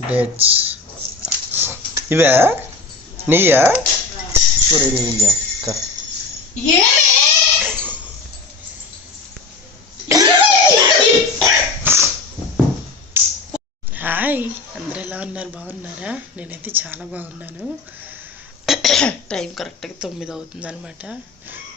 Dates. ఇవే? నీయా? అక్క. Hi అందరు ఎలా ఉన్నారు? బాగున్నారా? నేనైతే చాలా బాగున్నాను. టైం కరెక్ట్గా తొమ్మిది అవుతుంది అనమాట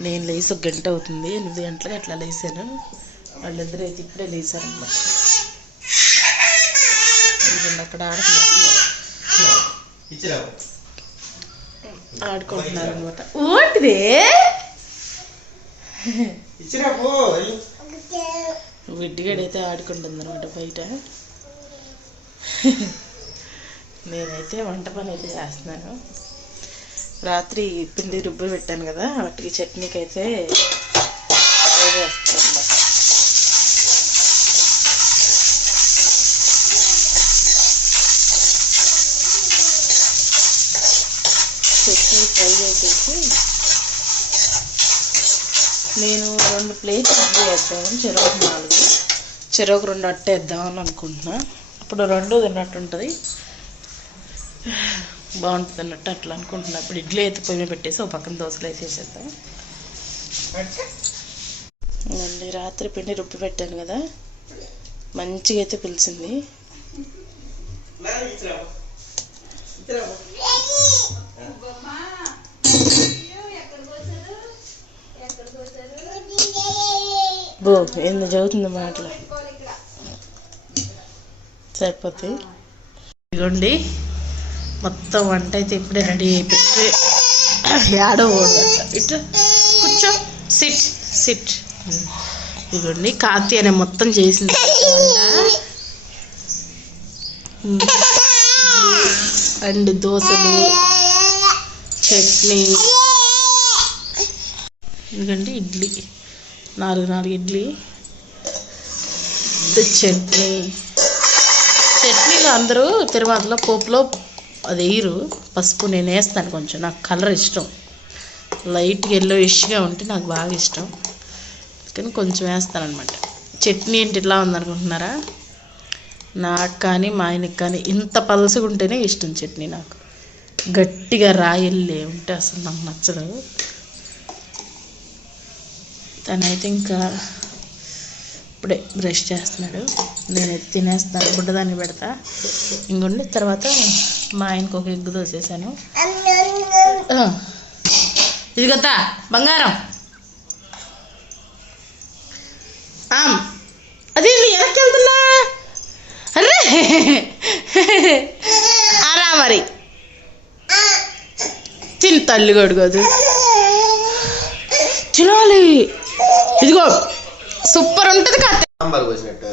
నేను లేచి ఒక గంట అవుతుంది ఎనిమిది గంటలకు అట్లా లేసాను వాళ్ళిద్దరూ అయితే ఇప్పుడే లేసారు అనమాట అక్కడ ఆడుతున్నారు ఆడుకుంటున్నారు అనమాట. ఓటిదే? విడ్డిగాడైతే ఆడుకుంటుంది అనమాట బయట. నేనైతే వంట పని అయితే చేస్తున్నాను. రాత్రి పిండి రుబ్బు పెట్టాను కదా వాటికి చట్నీకి అయితే అదే చేస్తాను అన్నమాట. చట్నీ ఫ్రై చేసేసి నేను రెండు ప్లేట్లు అడ్డు వేద్దామని చెరువు నాలుగు చెరువుకు రెండు అట్ట వేద్దామని అనుకుంటున్నా. అప్పుడు రెండు తిన్నట్టు ఉంటుంది బాగుంటుంది అన్నట్టు అట్లా అనుకుంటున్నా. ఇప్పుడు ఇడ్లీ అయితే పొయ్యి పెట్టేసి ఒక పక్కన దోశలు వేసేసేద్దాం. మళ్ళీ రాత్రి పిండి రుబ్బి పెట్టాను కదా. మంచిగా అయితే పిలిచింది. బో ఎంత చదువుతుంది మాటలు సరిపోతాయి ఇదిగోండి మొత్తం వంట అయితే ఇప్పుడే రెడీ అయిపోయింది. ఏడో ఇట్లా కూర్చో. సిట్ సిట్ ఇదిగోండి కాతి అనే మొత్తం చేసింది. వంట. అండ్ దోశలు చట్నీ. ఎందుకంటే ఇడ్లీ. నాలుగు నాలుగు ఇడ్లీ. చట్నీ. చట్నీలో అందరూ తిరుమలలో పోపులో అది వేయరు. పసుపు నేను వేస్తాను కొంచెం. నాకు కలర్ ఇష్టం. లైట్గా ఎల్లో ఇష్గా ఉంటే నాకు బాగా ఇష్టం. కానీ కొంచెం వేస్తానమాట చట్నీ ఏంటి ఇట్లా ఉందనుకుంటున్నారా? నాకు కానీ మా ఆయనకి కానీ ఇంత పలసగా ఉంటేనే ఇష్టం చట్నీ నాకు. గట్టిగా రాయిల్లే ఉంటే అసలు నాకు నచ్చదు. తనైతే ఇంకా uh, ఇప్పుడే బ్రష్ చేస్తున్నాడు. నేను తినేస్తాను బుడ్డదాన్ని పెడతా. ఇంకొండి తర్వాత మా ఆయనకు ఒక ఎగ్గు దోసేసాను. ఇది కదా బంగారం. ఆమ్. అది వెనక్కి వెళ్తున్నా? అరే! అరా మరి. తిని తల్లి కొడుకోదు తినాలి. ఇదిగో సూపర్ ఉంటుంది కథ సాంబార్ పోసినట్టు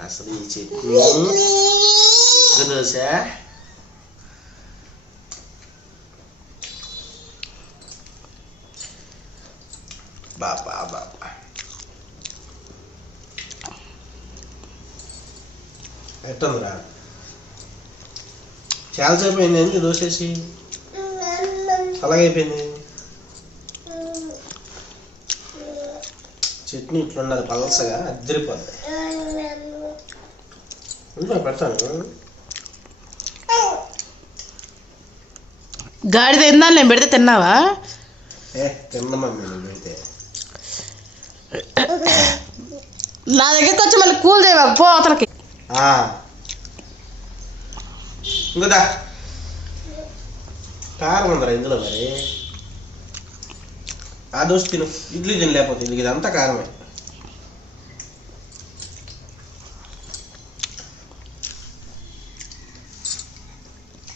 అసలు ఈ చట్నీ దోశ. బాబా బాబా ఎట్టుందిరా చాలాసేపు అయింది ఎందుకు దోసేసి అలాగైపోయింది చట్నీ ఇట్లున్నది పలసగా అద్దరిపోద్ది. ఇంట్లో పెడతాను. గాడిద తిందాను నేను పెడితే తిన్నావా? ఏ తిన్న మమ్మీ నువ్వు పెడితే. నా దగ్గరికి వచ్చి మళ్ళీ కూల్ చేయవా? పో అతనికి ఆ. ఇంకోదా కారం ఉందరా ఇందులో మరి. ఆ దోశ తిను. ఇడ్లీ తిని లేకపోతే ఇది ఇదంతా కారమే.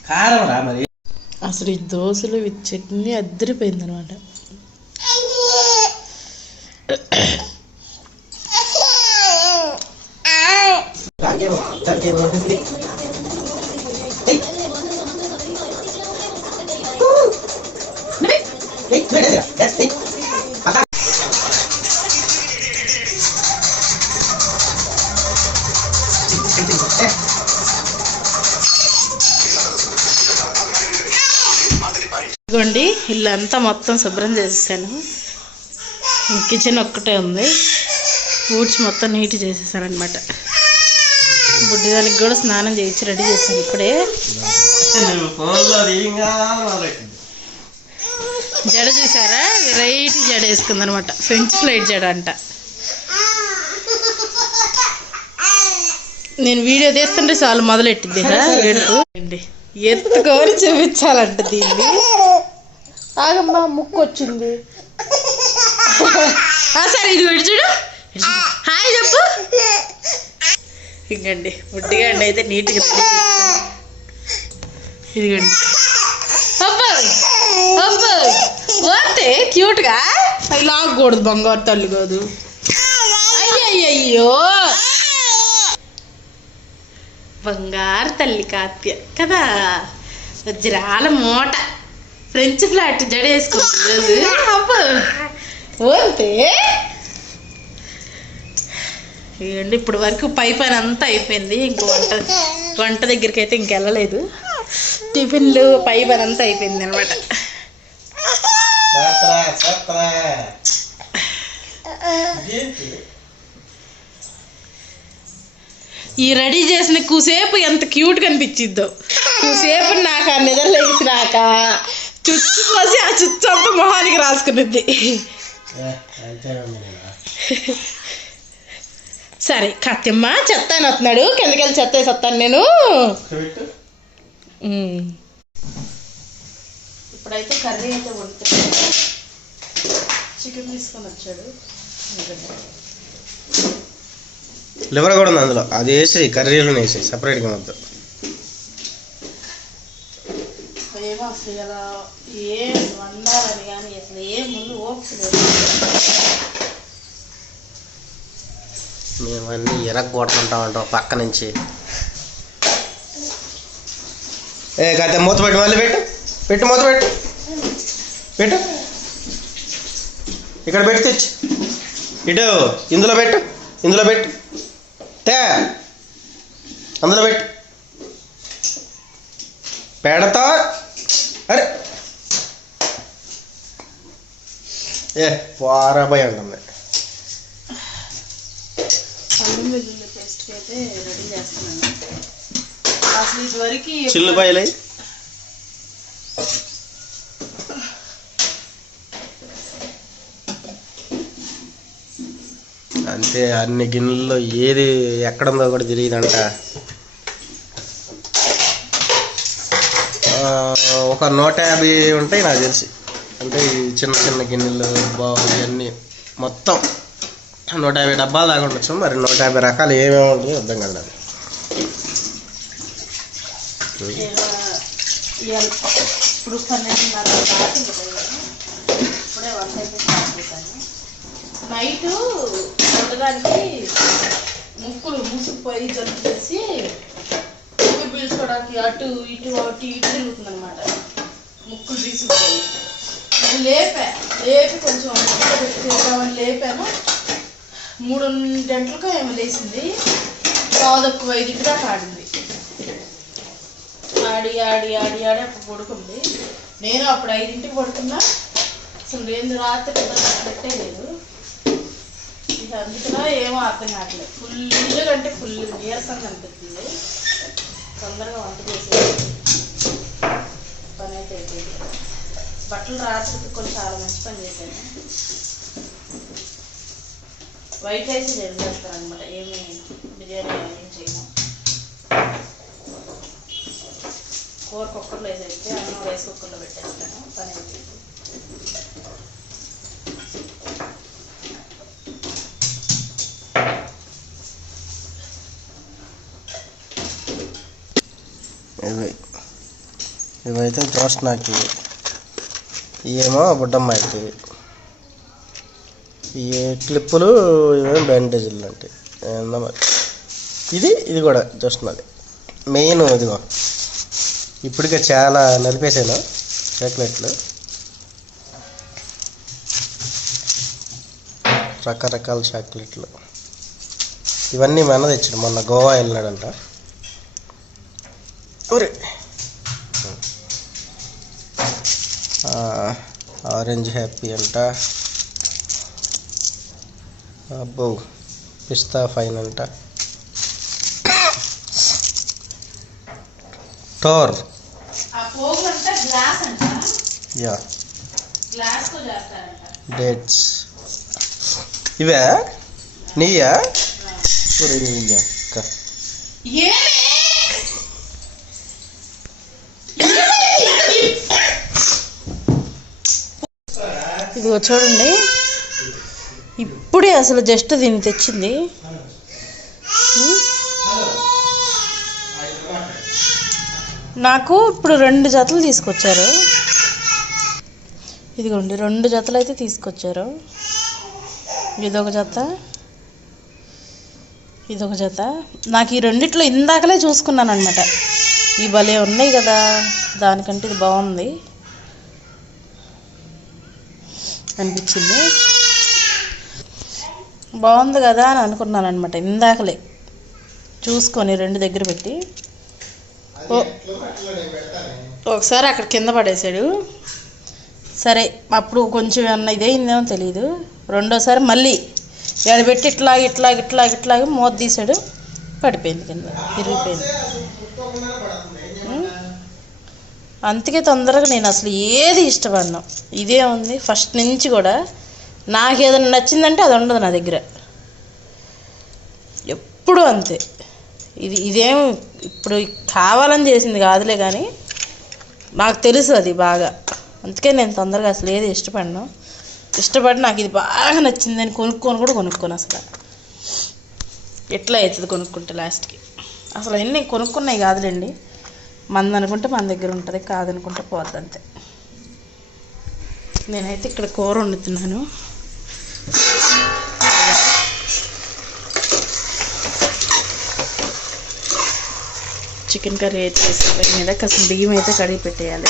కారం రా మరి? అసలు ఈ దోశలు ఈ చట్నీ అద్దరిపోయింది అనమాట తాగేమో తాగేమో ఇదిగోండి ఇల్లు అంతా మొత్తం శుభ్రం చేసేసాను. కిచెన్ ఒక్కటే ఉంది. ఊడ్చి మొత్తం నీట్ చేసేసాను అనమాట బుడ్డిదానికి కూడా స్నానం చేయించి రెడీ చేశాను ఇప్పుడే. జడ చూసారా? వెరైటీ జడ వేసుకుంది అనమాట ఫ్రెంచ్ ఫ్లైట్ జడ అంట. నేను వీడియో తీస్తుంటే చాలు మొదలెట్టింది ఏడుపు. ఎత్తుకొని చూపించాలంట దీన్ని. ఆగమ్మా ముక్కు వచ్చింది ఆ, సరే ఇది ఇటు చూడు. హాయ్ చెప్పు. ఇంకండి ముట్టిగా అండి అయితే నీట్గా ఇదిగండి. ఓతే క్యూట్గా? అవి లాగకూడదు బంగారు తల్లి కాదు. అయ్యయ్యో బంగారు తల్లి కాత్య కదా? వజ్రాల మూట. ఫ్రెంచ్ ఫ్లాట్ జడ వేసుకుంటుంది. అబ్బో. ఓతే ఇవ్వండి ఇప్పుడు వరకు పై పని అంతా అయిపోయింది. ఇంకో వంట వంట దగ్గరికి అయితే ఇంకెళ్ళలేదు టిఫిన్లు పై పని అంతా అయిపోయింది అనమాట? ఈ రెడీ చేసిన కూసేపు ఎంత క్యూట్ కనిపించిద్దో. కూసేపు నాకు ఆ నిద్ర లేచినాక. చుచ్చు పోసి ఆ చుచ్చు అంతా మొహానికి రాసుకునిద్ది సరే కత్తిమ్మ చెత్త అని వస్తున్నాడు కిందకెళ్ళి చెత్త వేసేస్తాను నేను ఇప్పుడైతే కర్రీ అయితే వండుతున్నాను చికెన్ తీసుకొని వచ్చాడు లివర్ కూడా ఉంది అందులో అది వేసి కర్రీలో వేసి సపరేట్గా మొత్తం ఏమో అసలు ఎలా ఏం వండాలని కానీ అసలు ఏం ముందు ఓపిక మేమన్నీ మేము అన్నీ పక్క నుంచి. ఏ కథ మూత పెట్టు మళ్ళీ పెట్టు. పెట్టు మూత పెట్టు. పెట్టు. ఇక్కడ పెట్టు తెచ్చు. ఇటు ఇందులో పెట్టు. ఇందులో పెట్టు. తే. అందులో పెట్టు. పెడతా అరే అంటుంది అల్లం వెల్లుల్లి పేస్ట్కి అయితే రెడీ చేస్తున్నాను. అసలు ఇదివరకు చిల్లుపాయలు అంతే అన్ని గిన్నెల్లో ఏది ఎక్కడుందో కూడా తెలియదంట. ఆ, ఒక నూట యాభై ఉంటాయి నాకు తెలిసి. అంటే ఈ చిన్న చిన్న గిన్నెలు బావులు ఇవన్నీ మొత్తం నూట యాభై డబ్బాలు దాకా ఉండొచ్చు. మరి నూట యాభై రకాలు ఏమేమి ఉంటాయో అర్థం కాదు ఇప్పుడు కదా. నైట్ వండడానికి ముక్కులు మూసుకుపోయి జలుబు చేసి ముక్కులు పీల్చుకోవడానికి అటు ఇటు అటు ఇటు తిరుగుతుంది అనమాట ముక్కులు తీసుకుపోయి లేపా లేపి కొంచెం ముక్కలు లేపాను మూడు గంటలకు ఏమో లేచింది. పావుదక్కువ ఐదింటి దాకా ఆడింది. ఆడి ఆడి ఆడి ఆడి అప్పుడు పడుకుంది. నేను అప్పుడు ఐదింటికి పడుకున్నా. అసలు నేను రాత్రి పెట్టే లేదు ఇక అందుకలో ఏమో అర్థం కావట్లేదు. ఫుల్ అంటే ఫుల్ నీరసంగా అనిపిస్తుంది. తొందరగా వంట చేసేది పని అయితే అయిపోయింది బట్టలు రాత్రికి కొన్ని చాలా మంచి పని చేశాను. వైట్ రైస్ రెడీ అనమాట ఏమి బిర్యానీ ఏం చేయను. కూర కుక్కర్లో వేసేస్తే అన్నం రైస్ కుక్కర్లో పెట్టేస్తాను. పని అయిపోయింది. ఇవి ఇవైతే జోష్నాకి ఇవి. ఇవేమో బుడ్డమ్మాయికి ఇవి ఈ క్లిప్పులు ఇవేమో బ్యాండేజీలు లాంటివి. మరి. ఇది ఇది కూడా జోష్నాది మెయిన్ ఇదిగో. ఇప్పటికే చాలా నలిపేసాను చాక్లెట్లు. రకరకాల చాక్లెట్లు. ఇవన్నీ మన తెచ్చాడు మొన్న గోవా వెళ్ళినాడంట. ఒరే ఆరెంజ్ హ్యాపీ అంట. అబ్బో పిస్తా ఫైన్ అంట. టోర్. యా. డేట్స్. ఇవే? నీయా? కూర నీయా అక్క. ఇదిగో చూడండి. ఇప్పుడే అసలు జస్ట్ దీన్ని తెచ్చింది. నాకు ఇప్పుడు రెండు జతలు తీసుకొచ్చారు. ఇదిగోండి రెండు జతలు అయితే తీసుకొచ్చారు. ఇదొక జత. ఇదొక జత. నాకు ఈ రెండిట్లో ఇందాకలే చూసుకున్నాను అనమాట ఈ భలే ఉన్నాయి కదా. దానికంటే ఇది బాగుంది. అనిపించింది. బాగుంది కదా అని అనుకున్నాను అనమాట ఇందాకలే. చూసుకొని రెండు దగ్గర పెట్టి. ఓ ఒకసారి అక్కడ కింద పడేసాడు సరే అప్పుడు కొంచెం ఏమన్నా ఇదేందేమో తెలియదు రెండోసారి మళ్ళీ ఎడ ఇట్లా ఇట్లా ఇట్లా ఇట్లా మూత తీసాడు పడిపోయింది కింద విరిగిపోయింది అందుకే తొందరగా నేను అసలు ఏది ఇష్టపడను. ఇదే ఉంది. ఫస్ట్ నుంచి కూడా నాకు ఏదైనా నచ్చిందంటే అది ఉండదు నా దగ్గర. ఎప్పుడు అంతే. ఇది ఇదేం ఇప్పుడు కావాలని చేసింది కాదులే కానీ నాకు తెలుసు అది బాగా. అందుకే నేను తొందరగా అసలు ఏది ఇష్టపడను. ఇష్టపడి నాకు ఇది బాగా నచ్చింది అని కొనుక్కొని కూడా కొనుక్కోను అసలు. ఎట్లా అవుతుంది కొనుక్కుంటే లాస్ట్కి. అసలు అన్నీ కొనుక్కున్నాయి కాదులేండి. మంది అనుకుంటే మన దగ్గర ఉంటుంది కాదనుకుంటే పోద్ది అంతే నేనైతే ఇక్కడ కూర వండుతున్నాను. చికెన్ కర్రీ అయితే వేసి దాని మీద కాస్త బియ్యం అయితే కడిగి పెట్టేయాలి.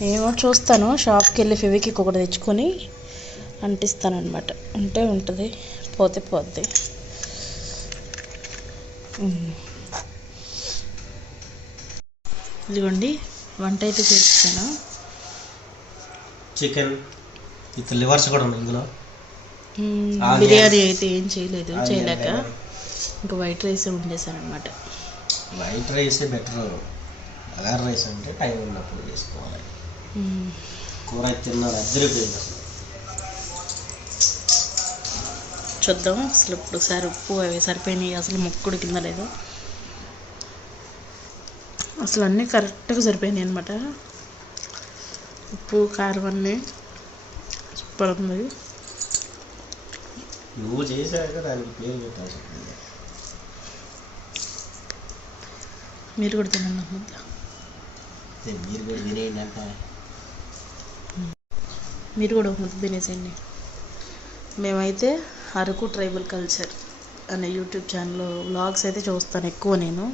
నేను చూస్తాను షాప్కి వెళ్ళి ఫెవికిక్ ఒకటి తెచ్చుకొని అంటిస్తాను అనమాట ఉంటే ఉంటుంది పోతే పోద్ది. ఇదిగోండి వంట అయితే చేస్తాను చికెన్ విత్ లివర్స్ కూడా ఉన్నాయి ఇందులో. బిర్యానీ అయితే ఏం చేయలేదు చేయలేక. ఇంకా వైట్ రైస్ వండేసాను అనమాట white rice better. Bagar rice అంటే టైం ఉన్నప్పుడు చేసుకోవాలి. కూర అయితే తిన్నాను అద్దరిపోయింది అసలు. చూద్దాం. అసలు ఇప్పుడు ఒకసారి ఉప్పు అవి సరిపోయినాయి. అసలు ముక్కుడు కింద లేదు. అసలు అన్నీ కరెక్ట్గా సరిపోయినాయి అనమాట ఉప్పు కారం అన్నీ సూపర్ ఉంది. నువ్వు చేసాక దానికి పేరు పెట్టాల్సి ఉంటుంది మీరు కూడా తినండి ముద్ద మీరు కూడా తినేయండి అంటే. మీరు కూడా ముద్ద తినేసేయండి. మేమైతే అరకు ట్రైబల్ కల్చర్ అనే యూట్యూబ్ ఛానల్లో వ్లాగ్స్ అయితే చూస్తాను ఎక్కువ నేను.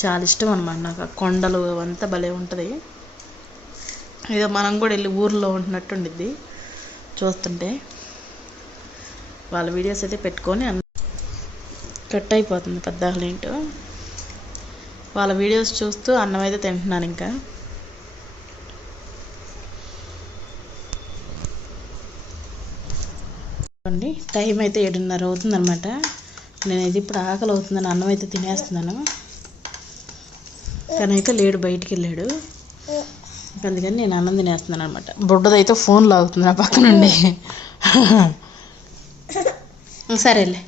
చాలా ఇష్టం అనమాట నాకు. ఆ కొండలు అవంతా భలే ఉంటుంది. ఏదో మనం కూడా వెళ్ళి ఊర్లో ఉంటున్నట్టు ఉండిద్ది చూస్తుంటే. వాళ్ళ వీడియోస్ అయితే పెట్టుకొని కట్ అయిపోతుంది పెద్ద ఏంటో. వాళ్ళ వీడియోస్ చూస్తూ అన్నం అయితే తింటున్నాను ఇంకా. చూడండి టైం అయితే ఏడున్నర అవుతుందన్నమాట. నేనైతే ఇప్పుడు ఆకలి అవుతుందని అన్నం అయితే తినేస్తున్నాను. కానీ అయితే లేడు బయటికి వెళ్ళాడు. అందుకని నేను అన్నం తినేస్తున్నాను అనమాట బుడ్డదైతే ఫోన్ లాగుతుంది నా పక్క నుండి. సరేలే.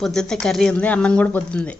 పొద్దున్నే కర్రీ ఉంది అన్నం కూడా పొద్దుంది.